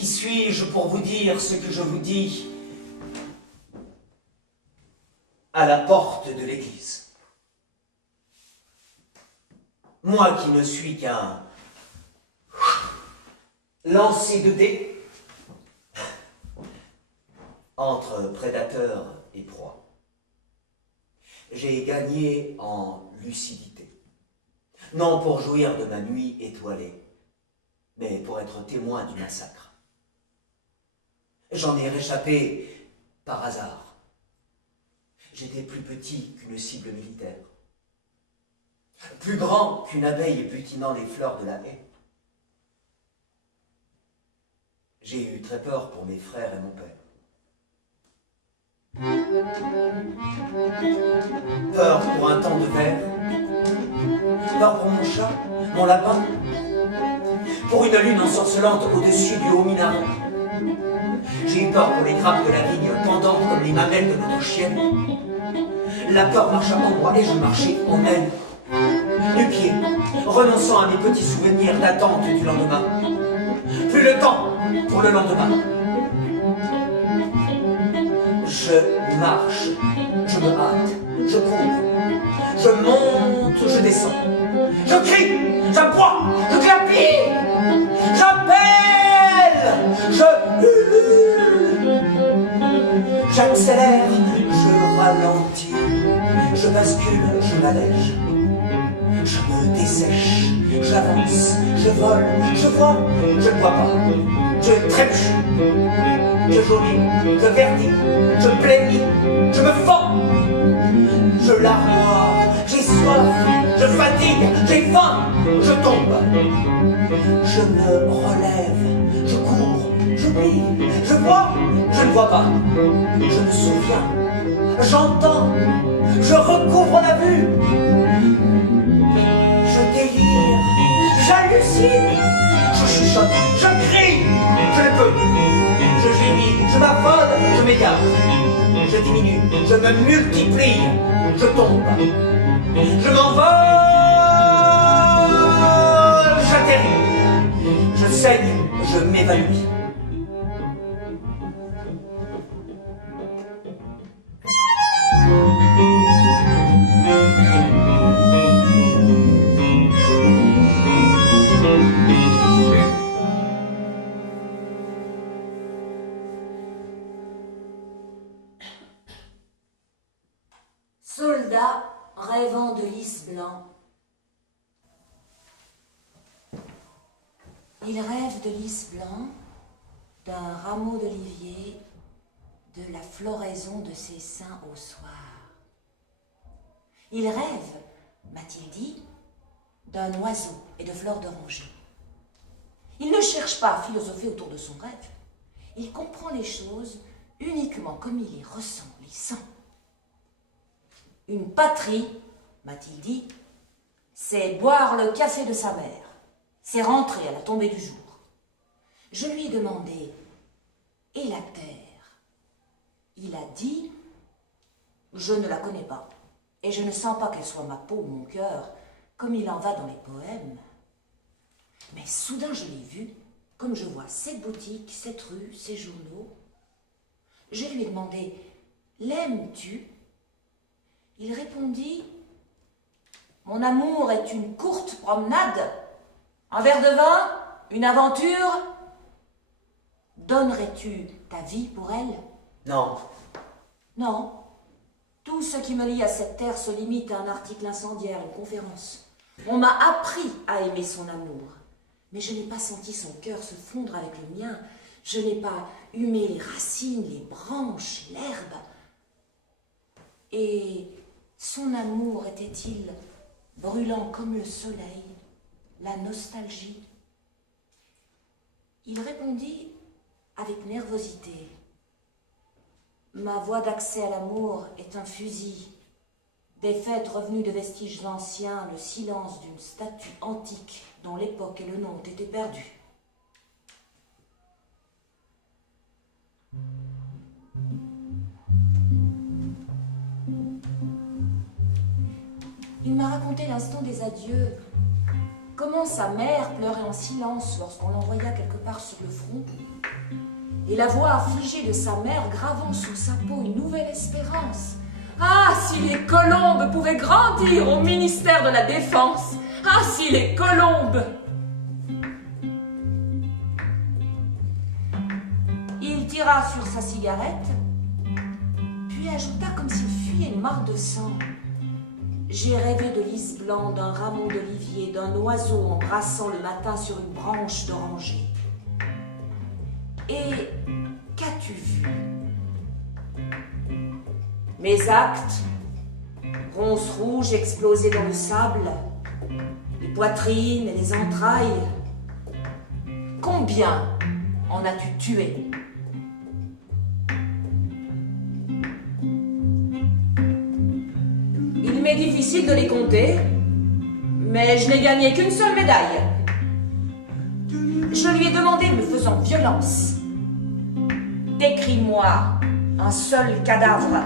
Qui suis-je pour vous dire ce que je vous dis à la porte de l'église? Moi qui ne suis qu'un lancer de dés entre prédateur et proie. J'ai gagné en lucidité, non pour jouir de ma nuit étoilée, mais pour être témoin du massacre. J'en ai réchappé par hasard. J'étais plus petit qu'une cible militaire, plus grand qu'une abeille butinant les fleurs de la haie. J'ai eu très peur pour mes frères et mon père. Peur pour un temps de verre, peur pour mon chat, mon lapin, pour une lune ensorcelante au-dessus du haut minaret. J'ai eu peur pour les grappes de la vigne pendantes comme les mamelles de notre chienne. La peur marcha en moi et je marchais en elle. Du pied, renonçant à mes petits souvenirs d'attente du lendemain. Plus le temps pour le lendemain. Je marche, je me hâte, je cours, je monte, je descends. Je crie, j'aboie, je clapis, j'appelle, je hurle. J'accélère, je ralentis, je bascule, je m'allège. Je me dessèche, j'avance, je vole, je vois, je ne vois pas. Je trébuche, je jaunis, je verdis, je plainis, je me fends. Je larmoie, j'ai soif, je fatigue, j'ai faim, je tombe. Je me relève, je cours, j'oublie, je vois, je ne vois pas. Je me souviens, j'entends, je recouvre la vue. Je délire, j'hallucine, je chuchote, je crie, je ne peux. Je gémis, je m'affole, je m'égare. Je diminue, je me multiplie, je tombe. Je m'envole, j'atterris. Je saigne, je m'évanouis. Soldat rêvant de lys blanc. Il rêve de lys blanc, d'un rameau d'olivier, de la floraison de ses seins au soir. Il rêve, m'a-t-il dit, d'un oiseau et de fleurs d'oranger. Il ne cherche pas à philosopher autour de son rêve. Il comprend les choses uniquement comme il les ressent, les sent. Une patrie, m'a-t-il dit, c'est boire le café de sa mère, c'est rentrer à la tombée du jour. Je lui ai demandé, et la terre? Il a dit, je ne la connais pas, et je ne sens pas qu'elle soit ma peau ou mon cœur, comme il en va dans les poèmes. Mais soudain je l'ai vu, comme je vois cette boutique, cette rue, ces journaux. Je lui ai demandé, l'aimes-tu? Il répondit, mon amour est une courte promenade, un verre de vin, une aventure. Donnerais-tu ta vie pour elle? Non. Non. Tout ce qui me lie à cette terre se limite à un article incendiaire, une conférence. On m'a appris à aimer son amour, mais je n'ai pas senti son cœur se fondre avec le mien. Je n'ai pas humé les racines, les branches, l'herbe. Et son amour était-il brûlant comme le soleil, la nostalgie? Il répondit avec nervosité. Ma voie d'accès à l'amour est un fusil. Des fêtes revenues de vestiges anciens, le silence d'une statue antique dont l'époque et le nom ont été perdus. Il m'a raconté l'instant des adieux, comment sa mère pleurait en silence lorsqu'on l'envoya quelque part sur le front, et la voix affligée de sa mère gravant sous sa peau une nouvelle espérance. Ah, si les colombes pouvaient grandir au ministère de la Défense! Ah, si les colombes! Il tira sur sa cigarette, puis ajouta comme s'il fuyait une mare de sang. J'ai rêvé de lys blanc, d'un rameau d'olivier, d'un oiseau embrassant le matin sur une branche d'oranger. Et qu'as-tu vu? Mes actes, ronces rouges explosées dans le sable, les poitrines et les entrailles. Combien en as-tu tué? Il m'est difficile de les compter, mais je n'ai gagné qu'une seule médaille. Je lui ai demandé, me faisant violence, décris-moi un seul cadavre.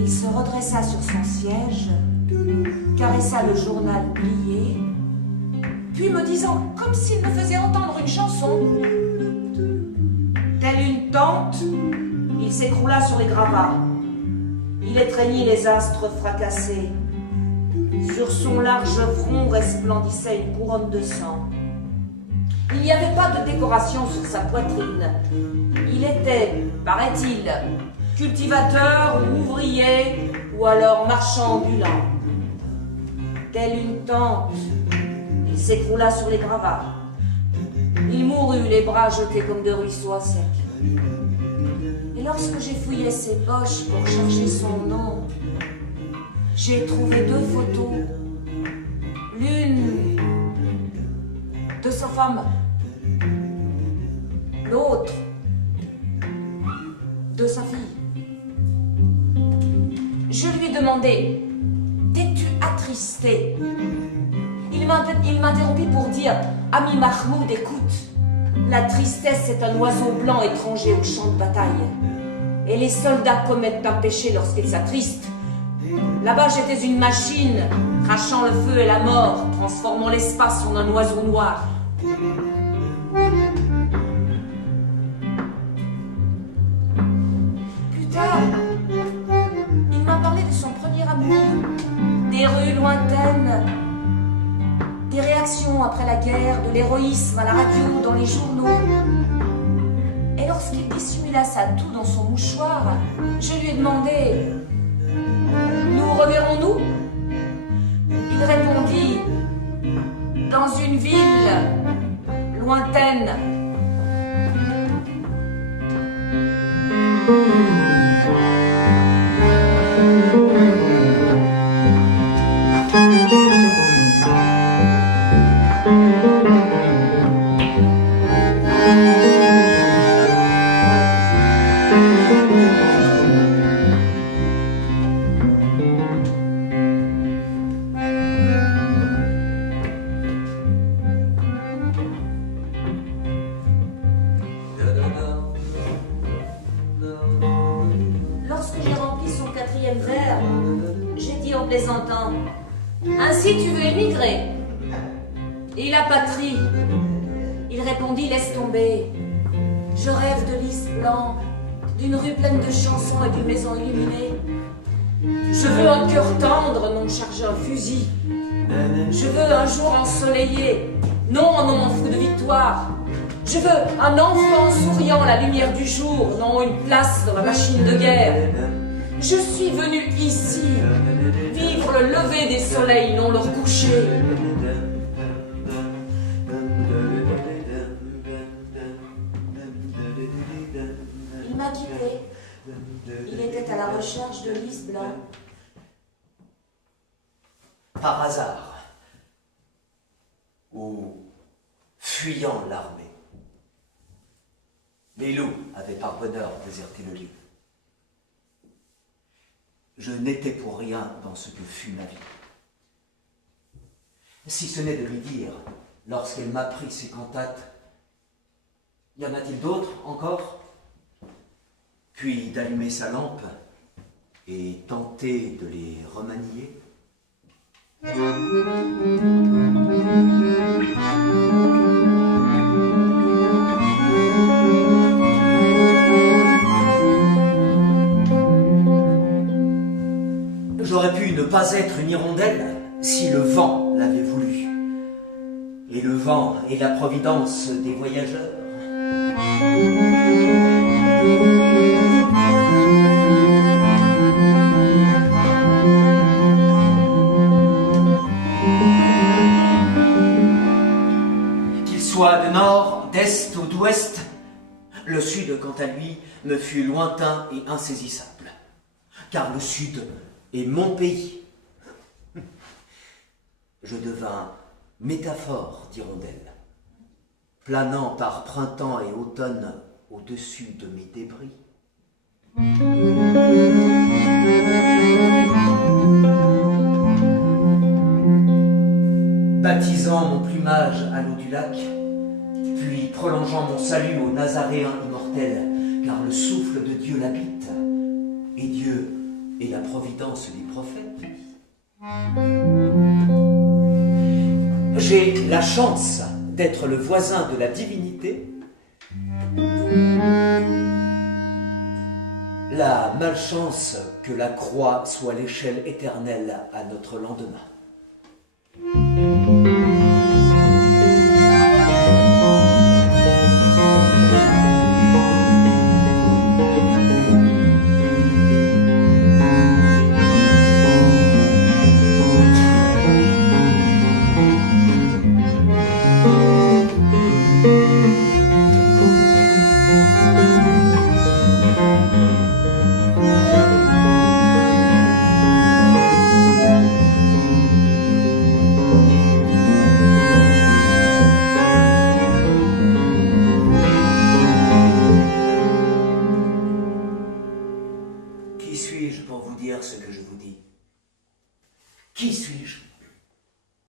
Il se redressa sur son siège, caressa le journal plié, puis me disant, comme s'il me faisait entendre une chanson, telle une tente, il s'écroula sur les gravats. Il étreignit les astres fracassés. Sur son large front resplendissait une couronne de sang. Il n'y avait pas de décoration sur sa poitrine. Il était, paraît-il, cultivateur ou ouvrier, ou alors marchand ambulant. Telle une tente, il s'écroula sur les gravats. Il mourut, les bras jetés comme de ruisseaux à sec. Et lorsque j'ai fouillé ses poches pour chercher son nom, j'ai trouvé 2 photos. L'une de sa femme, l'autre de sa fille. Je lui ai demandé, t'es-tu attristé? Il m'interrompit pour dire, ami Mahmoud, écoute, la tristesse est un oiseau blanc étranger au champ de bataille. Et les soldats commettent un péché lorsqu'ils s'attristent. Là-bas, j'étais une machine, crachant le feu et la mort, transformant l'espace en un oiseau noir. Plus tard, il m'a parlé de son premier amour, des rues lointaines, des réactions après la guerre, de l'héroïsme à la radio, dans les journaux. Et lorsqu'il dissimula sa toux dans son mouchoir, je lui ai demandé, nous reverrons-nous? Il répondit, dans une ville lointaine. Lorsque j'ai rempli son 4e verre, j'ai dit en plaisantant, ainsi tu veux émigrer? Et la patrie? Il répondit, laisse tomber. Je rêve de lys blanc, d'une rue pleine de chansons et d'une maison illuminée. Je veux un cœur tendre, non chargé un fusil. Je veux un jour ensoleillé, non un moment fou de victoire. Je veux un enfant souriant à la lumière du jour, non une place dans la machine de guerre. Je suis venu ici, vivre le lever des soleils, non leur coucher. Il m'a quitté. Il était à la recherche de lys blanc. Par hasard, ou fuyant l'armée. Les loups avaient par bonheur déserté le lieu. Je n'étais pour rien dans ce que fut ma vie. Si ce n'est de lui dire, lorsqu'elle m'apprit ses cantates, y en a-t-il d'autres encore? Puis d'allumer sa lampe et tenter de les remanier. pas être une hirondelle si le vent l'avait voulu. Et le vent est la providence des voyageurs. Qu'il soit de nord, d'est ou d'ouest, le sud, quant à lui, me fut lointain et insaisissable. Car le sud est mon pays. Je devins métaphore d'hirondelle, planant par printemps et automne au-dessus de mes débris. Baptisant mon plumage à l'eau du lac, puis prolongeant mon salut au Nazaréen immortel, car le souffle de Dieu l'habite, et Dieu est la providence des prophètes. J'ai la chance d'être le voisin de la divinité, la malchance que la croix soit l'échelle éternelle à notre lendemain. Qui suis-je pour vous dire ce que je vous dis? Qui suis-je?